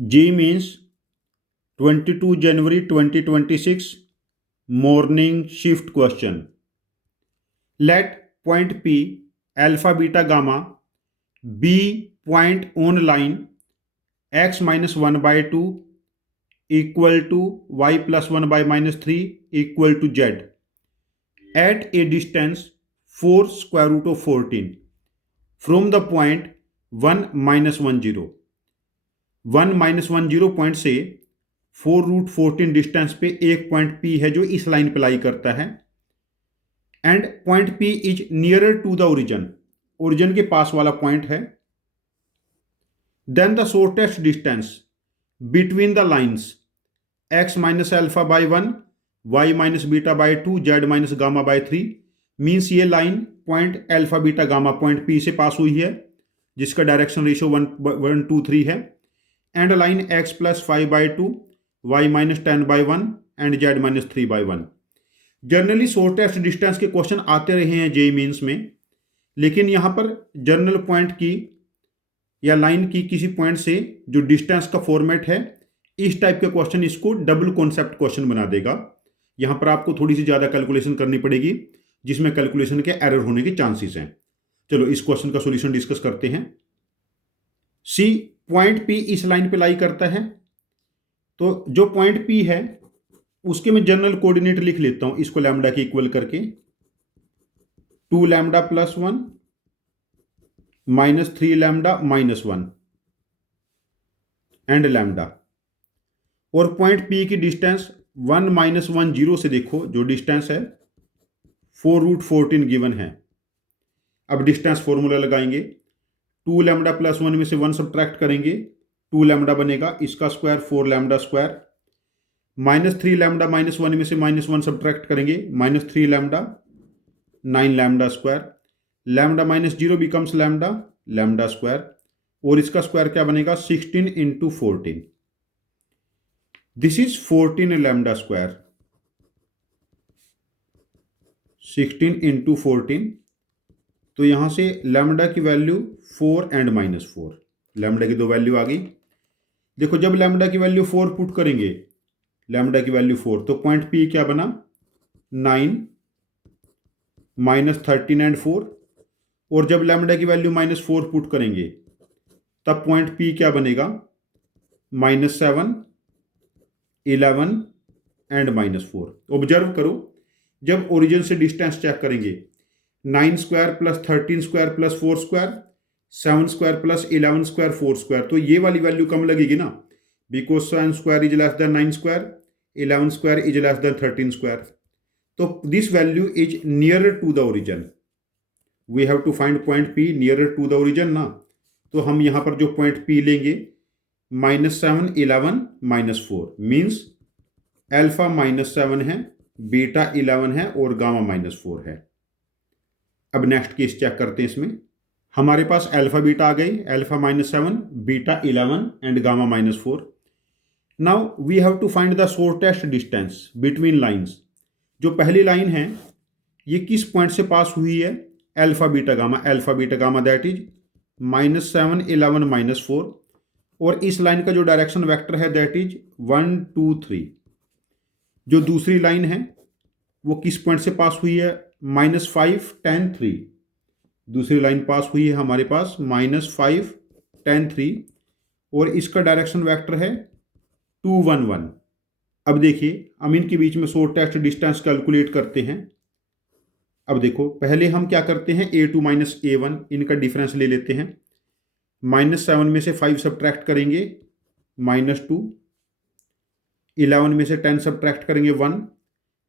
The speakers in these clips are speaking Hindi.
G means 22 January 2026 morning shift question. Let point P alpha beta gamma be point on line x minus 1 by 2 equal to y plus 1 by minus 3 equal to z at a distance 4 square root of 14 from the point 1 minus 1 0. 1 minus 1 0 point से 4 रूट 14 डिस्टेंस पे एक पॉइंट P है जो इस लाइन पे लाई करता है and point P is nearer to the origin, origin के पास वाला पॉइंट है. Then the shortest distance between the lines x minus alpha by 1 y minus beta by 2 z minus gamma by 3 means ये line point alpha beta gamma point P से पास हुई है जिसका डायरेक्शन रेशियो 1 2 3 है and line x plus 5 by 2 y minus 10 by 1 and z minus 3 by 1. Generally shortest distance के क्वेश्चन आते रहे हैं जेईई मेंस में, लेकिन यहाँ पर जर्नल पॉइंट की या लाइन की किसी पॉइंट से जो डिस्टेंस का फॉर्मेट है, इस टाइप के क्वेश्चन इसको डबल कॉन्सेप्ट क्वेश्चन बना देगा. यहाँ पर आपको थोड़ी सी ज़्यादा कैलकुलेशन करनी पड़ेगी जिसमें कैलकुलेशन के एरर होने के चांसेस हैं. चलो इस क्वेश्चन का सॉल्यूशन डिस्कस करते हैं. सी पॉइंट P इस लाइन पे लाई करता है, तो जो पॉइंट P है उसके मैं जनरल कोऑर्डिनेट लिख लेता हूं इसको लैम्डा के इक्वल करके 2 lambda plus 1 minus 3 lambda minus 1 and lambda. और पॉइंट P की डिस्टेंस 1 माइनस 1 0 से देखो जो डिस्टेंस है 4 रूट 14 गिवन है. अब डिस्टेंस फॉर्मूला लगाएंगे. 2 लैम्डा प्लस 1 में से 1 सब्ट्रैक्ट करेंगे 2 लैम्डा बनेगा, इसका square 4 lambda square. Minus 3 lambda minus 1 में से माइनस 1 सब्ट्रैक्ट करेंगे minus 3 lambda 9 lambda square. Lambda minus 0 becomes lambda lambda square और इसका स्क्वायर क्या बनेगा 16 into 14. This is 14 lambda square. 16 into 14, तो यहां से लैम्डा की वैल्यू 4 एंड माइनस 4, लैम्डा की दो वैल्यू आ गई. देखो जब लैम्डा की वैल्यू 4 पुट करेंगे, लैम्डा की वैल्यू 4, तो पॉइंट P क्या बना 9 माइनस 13 एंड 4. और जब लैम्डा की वैल्यू माइनस 4 पुट करेंगे तब पॉइंट P क्या बनेगा माइनस 7 11 एंड माइनस 4. ऑब्जर्व करो जब ओरिजिन से डिस्टेंस चेक करेंगे 9 square plus 13 square plus 4 square 7 square plus 11 square 4 square, तो ये वाली वैल्यू कम लगेगी ना, because 7 square is less than 9 square, 11 square is less than 13 square. तो this value is nearer to the origin. We have to find point P nearer to the origin ना. तो हम यहाँ पर जो पॉइंट P लेंगे minus 7 11 minus 4 means alpha minus 7 है, बीटा 11 है और गामा माइनस 4 है. अब नेक्स्ट केस चेक करते हैं. इसमें हमारे पास अल्फा बीटा आ गई, alpha minus 7 beta 11 and gamma minus 4. Now we have to find the shortest distance between lines. जो पहली लाइन है ये किस पॉइंट से पास हुई है alpha beta gamma that is minus 7 11 minus 4. और इस लाइन का जो डायरेक्शन वेक्टर है दैट इज 1 2 3. जो दूसरी लाइन है वो किस पॉइंट से पास हुई है माइनस 5 10 3. दूसरी लाइन पास हुई है हमारे पास माइनस 5 10 3 और इसका डायरेक्शन वेक्टर है 2 1 1. अब देखिए हम इनके बीच में शॉर्टेस्ट डिस्टेंस कैलकुलेट करते हैं. अब देखो पहले हम क्या करते हैं a2 माइनस a1 इनका डिफरेंस ले लेते हैं. माइनस 7 में से 5 सब्ट्रैक्ट करेंगे माइनस 2, 11 में से 10 सब्ट्रैक्ट करेंगे 1,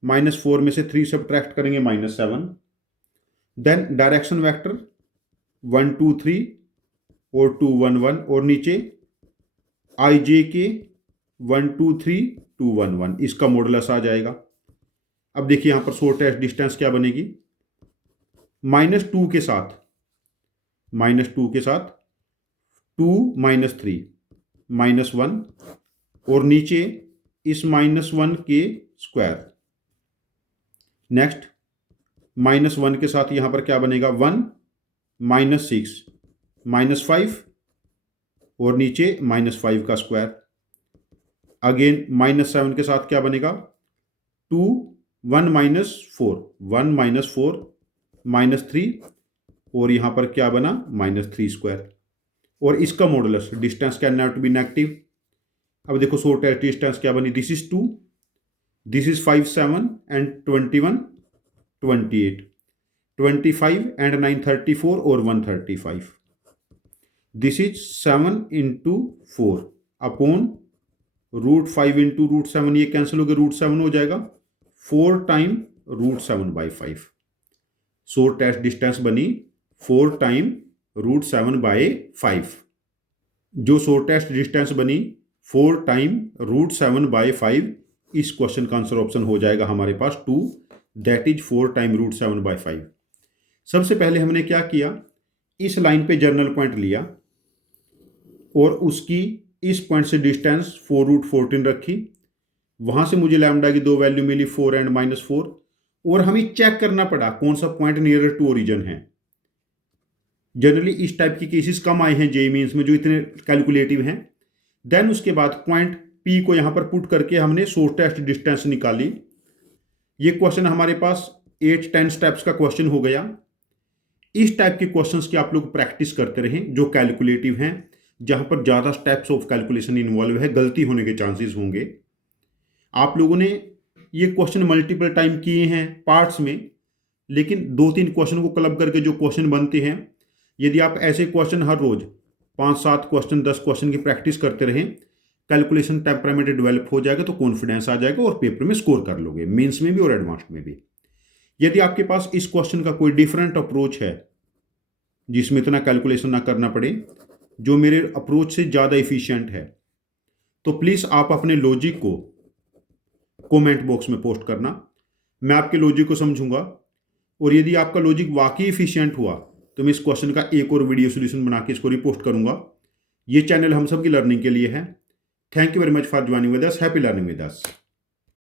माइनस 4 में से 3 सब्ट्रैक्ट करेंगे माइनस 7. देन डायरेक्शन वेक्टर 1 2 3 और 2 1 1 और नीचे आई जे के 1 2 3 2 1 1, इसका मॉडुलस आ जाएगा. अब देखिए यहाँ पर शॉर्टेस्ट डिस्टेंस क्या बनेगी माइनस 2 के साथ 2 माइनस 3 माइनस 1 और नीचे इस माइनस 1 के स्क्वायर. नेक्स्ट माइनस 1 के साथ यहाँ पर क्या बनेगा 1 माइनस 6 माइनस 5 और नीचे -5 का स्क्वायर। अगेन -7 के साथ क्या बनेगा, 2 1 -4 1 -4 -3 और यहाँ पर क्या बना -3 स्क्वायर। और इसका modulus distance can not be negative. अब देखो शॉर्टेस्ट डिस्टेंस क्या बनी, this is 2, this is 5 7 and 21 28, 25 and 9 34 और 135। This is 7 into 4 upon √5 into √7, ये कैंसिल हो गया, √7 हो जाएगा, 4 टाइम √7/5। शॉर्टेस्ट डिस्टेंस बनी 4 टाइम √7/5। जो शॉर्टेस्ट डिस्टेंस बनी 4 टाइम √7/5, इस क्वेश्चन का आंसर ऑप्शन हो जाएगा हमारे पास 2, दैट इज 4 टाइम √7/5। सबसे पहले हमने क्या किया, इस लाइन पे जर्नल पॉइंट लिया और उसकी इस पॉइंट से डिस्टेंस 4√14 रखी। वहां से मुझे लैम्डा की दो वैल्यू मिली, 4 एंड -4, और हमें चेक करना पड़ा कौन सा पॉइंट नियरर टू ओरिजिन है। जनरली इस टाइप की केसेस कम आए हैं जेईई मेंस में जो इतने कैलकुलेटिव हैं। देन उसके बाद पॉइंट पी को यहां पर पुट करके हमने शॉर्टेस्ट डिस्टेंस निकाली। ये क्वेश्चन हमारे पास 8-10 स्टेप्स का क्वेश्चन हो गया। इस टाइप के क्वेश्चंस की आप लोग प्रैक्टिस करते रहें जो कैलकुलेटिव हैं, जहां पर ज़्यादा स्टेप्स ऑफ कैलकुलेशन इन्वॉल्व है, गलती होने के चांसेस होंगे। आप लोगों ने ये क्वेश्चन मल्टीपल टाइम किए हैं पार्ट्स में, लेकिन 2-3 क्वेश्चन को क्लब करके जो क्वेश्चन बनते हैं, यदि आप ऐसे क्वेश्चन हर रोज 5-7 क्वेश्चन 10 क्वेश्चन की प्रैक्टिस करते रहें, कैलकुलेशन टेम्परामेंट डेवलप हो जाएगा, तो कॉन्फिडेंस आ जाएगा और पेपर में स्कोर कर लोगे, मेंस में भी और एडवांस्ड में भी। यदि आपके पास इस क्वेश्चन का कोई डिफरेंट अप्रोच है जिसमें इतना कैलकुलेशन ना करना पड़े, जो मेरे अप्रोच से ज़्यादा इफिशियंट है, तो प्लीज़ आप अपने लॉजिक को कमेंट बॉक्स में पोस्ट करना। मैं आपके लॉजिक को समझूंगा, और यदि आपका लॉजिक वाकई इफिशियंट हुआ तो मैं इस क्वेश्चन का एक और वीडियो सोल्यूशन बना के इसको रिपोस्ट करूंगा। ये चैनल हम सब की लर्निंग के लिए है। Thank you very much for joining with us. Happy learning with us.